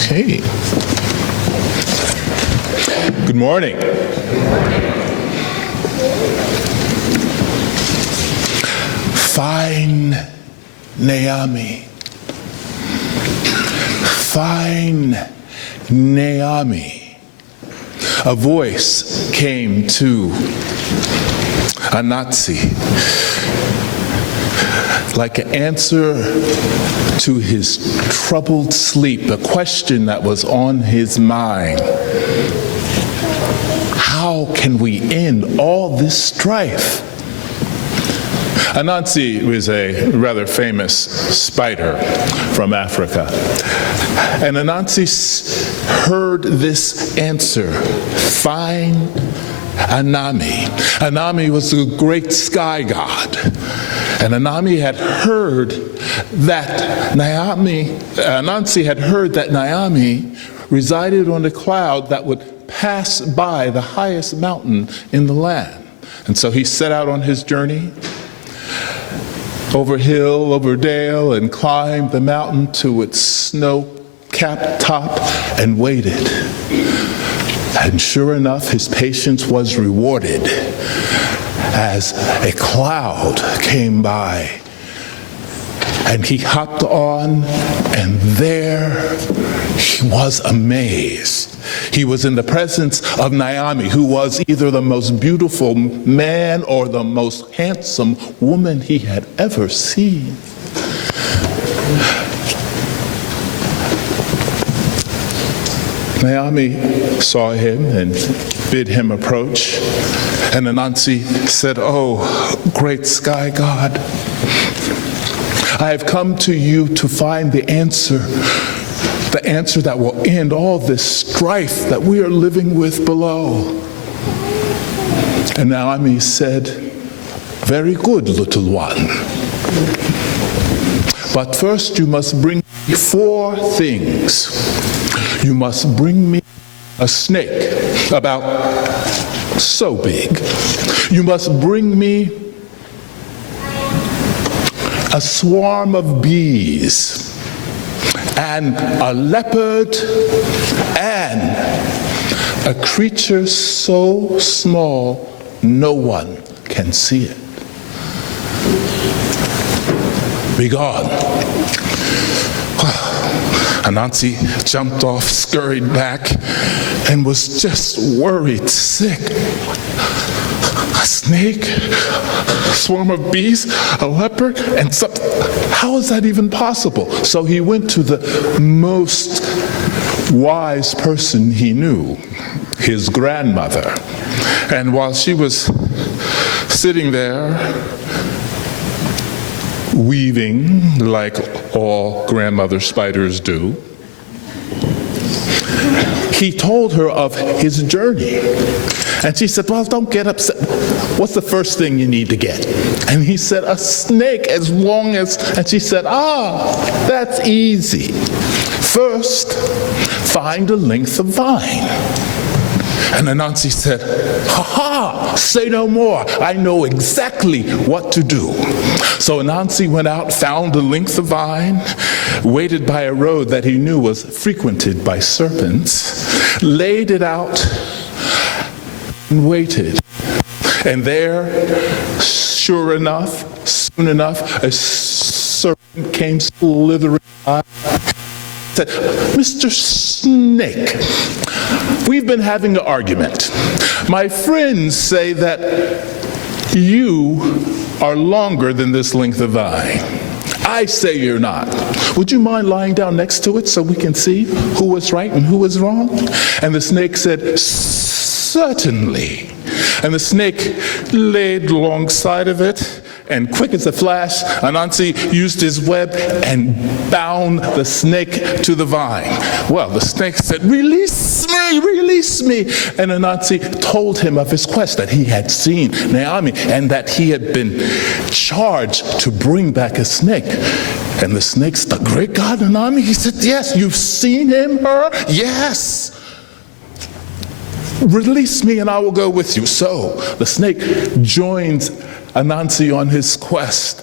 Okay. Good morning. Fine Naomi. Fine Naomi. A voice came to Anansi like an answer to his troubled sleep, a question that was on his mind. How can we end all this strife? Anansi was a rather famous spider from Africa. And Anansi heard this answer, fine Anami. Anami was the great sky god. And Anansi had heard that Naomi resided on a cloud that would pass by the highest mountain in the land. And so he set out on his journey over hill, over dale, and climbed the mountain to its snow-capped top and waited. And sure enough, his patience was rewarded as a cloud came by. And he hopped on, and there he was amazed. He was in the presence of Naomi, who was either the most beautiful man or the most handsome woman he had ever seen. Naomi saw him and bid him approach. And Anansi said, "Oh, great sky god, I have come to you to find the answer that will end all this strife that we are living with below." And Naomi said, "Very good, little one. But first you must bring me 4 things. You must bring me a snake about so big. You must bring me a swarm of bees, and a leopard, and a creature so small no one can see it. Be gone." Anansi jumped off, scurried back, and was just worried sick. A snake, a swarm of bees, a leopard, and something. How is that even possible? So he went to the most wise person he knew, his grandmother. And while she was sitting there, weaving like all grandmother spiders do, he told her of his journey. And she said, "Well, don't get upset. What's the first thing you need to get?" And he said, "A snake as long as," and she said, "That's easy. First, find a length of vine." And Anansi said, "Ha, say no more. I know exactly what to do." So Anansi went out, found a length of vine, waited by a road that he knew was frequented by serpents, laid it out, and waited. And there, sure enough, soon enough, a serpent came slithering by. Said, "Mr. Snake, we've been having an argument. My friends say that you are longer than this length of vine. I say you're not. Would you mind lying down next to it so we can see who was right and who was wrong?" And the snake said, "Certainly." And the snake laid alongside of it, and quick as a flash, Anansi used his web and bound the snake to the vine. Well, the snake said, "Release me, release me." And Anansi told him of his quest, that he had seen Naomi and that he had been charged to bring back a snake. And the snake's the great god Naomi. He said, "Yes, you've seen him, her? Yes. Release me and I will go with you." So the snake joins Anansi on his quest.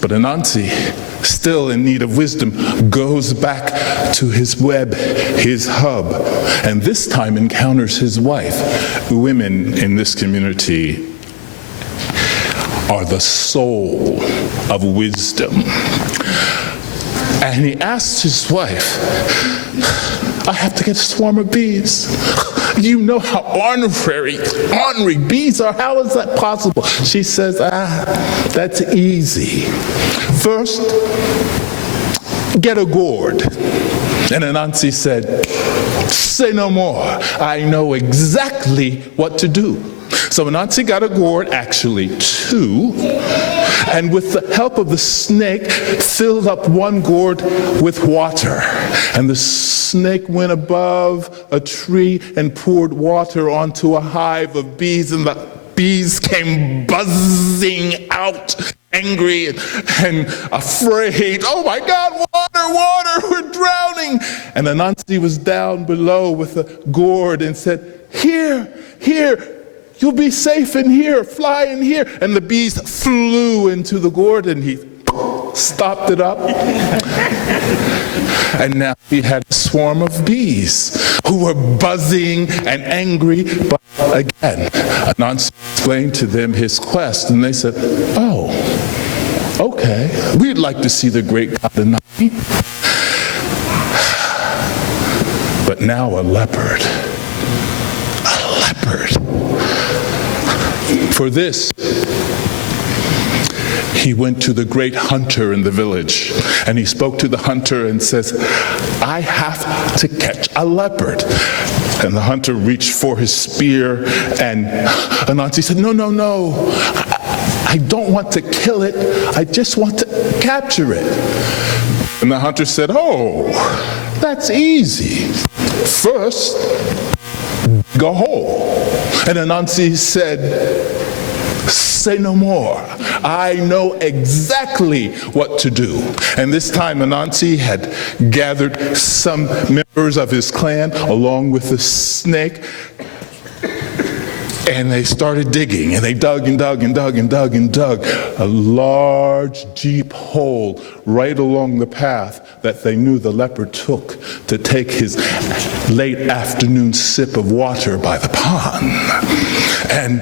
But Anansi, still in need of wisdom, goes back to his web, his hub, and this time encounters his wife. Women in this community are the soul of wisdom. And he asks his wife, I have to get a swarm of bees. You know how ornery bees are. How is that possible? She says, that's easy. First, get a gourd. And Anansi said, say no more. I know exactly what to do. So Anansi got a gourd, actually 2, and with the help of the snake, filled up one gourd with water. And the snake went above a tree and poured water onto a hive of bees, and the bees came buzzing out, angry and afraid. Oh my God, water, we're drowning. And Anansi was down below with a gourd and said, here, you'll be safe in here, fly in here. And the bees flew into the gourd and he stopped it up. And now he had a swarm of bees who were buzzing and angry. But again, Anansi explained to them his quest, and they said, oh, okay, we'd like to see the great god Anansi. But now a leopard. For this, he went to the great hunter in the village, and he spoke to the hunter and says, I have to catch a leopard. And the hunter reached for his spear, and Anansi said, no, I don't want to kill it, I just want to capture it. And the hunter said, oh, that's easy. First, dig a hole. And Anansi said, say no more. I know exactly what to do. And this time Anansi had gathered some members of his clan along with the snake, and they started digging, and they dug a large, deep hole right along the path that they knew the leopard took to take his late afternoon sip of water by the pond. And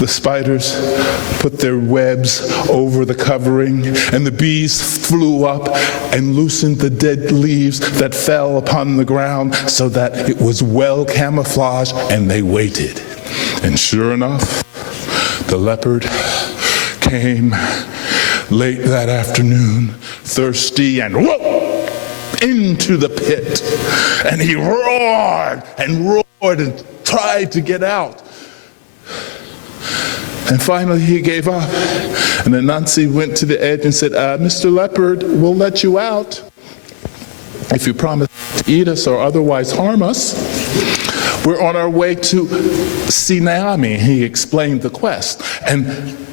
the spiders put their webs over the covering, and the bees flew up and loosened the dead leaves that fell upon the ground so that it was well camouflaged, and they waited. And sure enough, the leopard came late that afternoon, thirsty, and whoop, into the pit. And he roared and tried to get out. And finally he gave up. And Anansi went to the edge and said, Mr. Leopard, we'll let you out if you promise to eat us or otherwise harm us. We're on our way to see Naomi. He explained the quest. And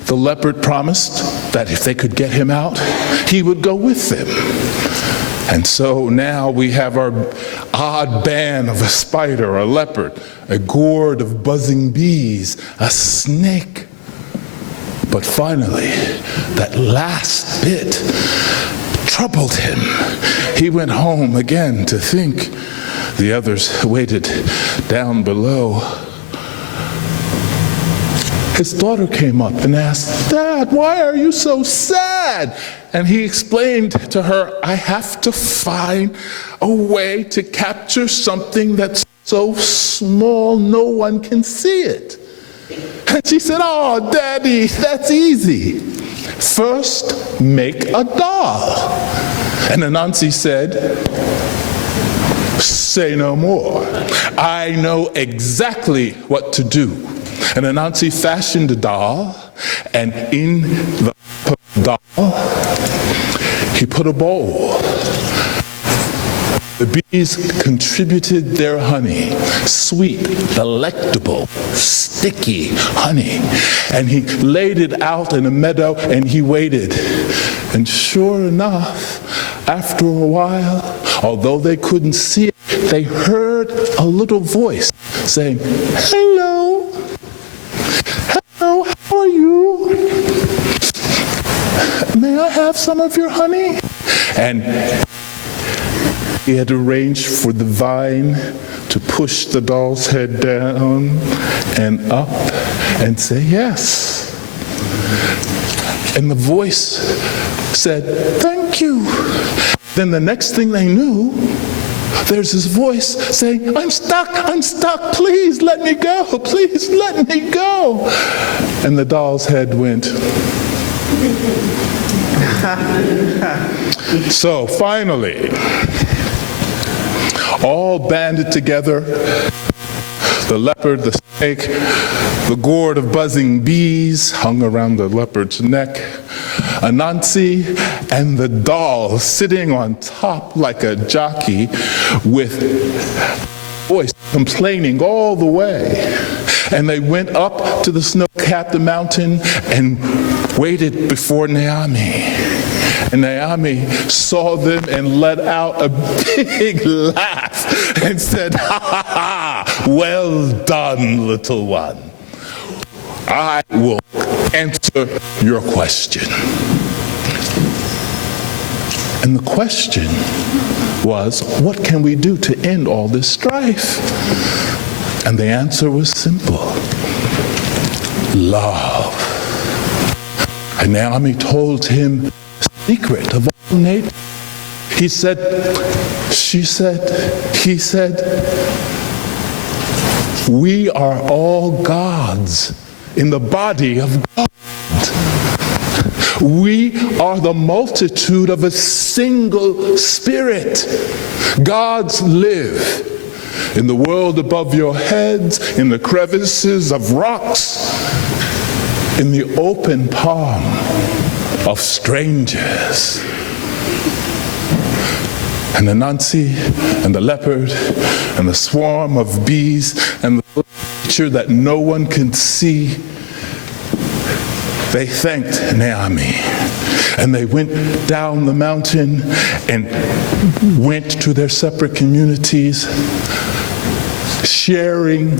the leopard promised that if they could get him out, he would go with them. And so now we have our odd band of a spider, a leopard, a gourd of buzzing bees, a snake. But finally, that last bit troubled him. He went home again to think. The others waited down below. His daughter came up and asked, Dad, why are you so sad? And he explained to her, I have to find a way to capture something that's so small no one can see it. And she said, oh, Daddy, that's easy. First, make a doll. And Anansi said, say no more. I know exactly what to do. And Anansi fashioned a doll, and in the doll, he put a bowl. The bees contributed their honey, sweet, delectable, sticky honey. And he laid it out in a meadow, and he waited. And sure enough, after a while, although they couldn't see it, they heard a little voice saying, hello, how are you? may I have some of your honey? And he had arranged for the vine to push the doll's head down and up and say yes. And the voice said, thank you. Then the next thing they knew, there's this voice saying, I'm stuck, please let me go, please let me go. And the doll's head went. So finally, all banded together, the leopard, the snake, the gourd of buzzing bees hung around the leopard's neck, Anansi, and the doll sitting on top like a jockey with voice complaining all the way. And they went up to the snow-capped mountain and waited before Naomi. And Naomi saw them and let out a big laugh and said, ha ha ha, well done, little one. I will answer your question. And the question was, what can we do to end all this strife? And the answer was simple: love. And Naomi told him the secret of all nature. He said, we are all gods in the body of God. We are the multitude of a single spirit. Gods live in the world above your heads, in the crevices of rocks, in the open palm of strangers. And Anansi and the leopard and the swarm of bees and the creature that no one can see, they thanked Naomi. And they went down the mountain and went to their separate communities, sharing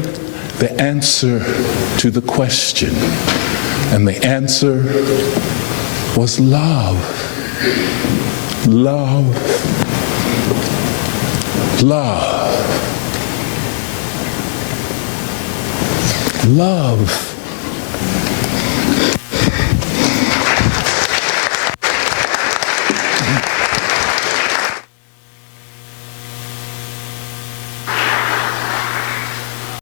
the answer to the question. And the answer was love. Love. Love. Love.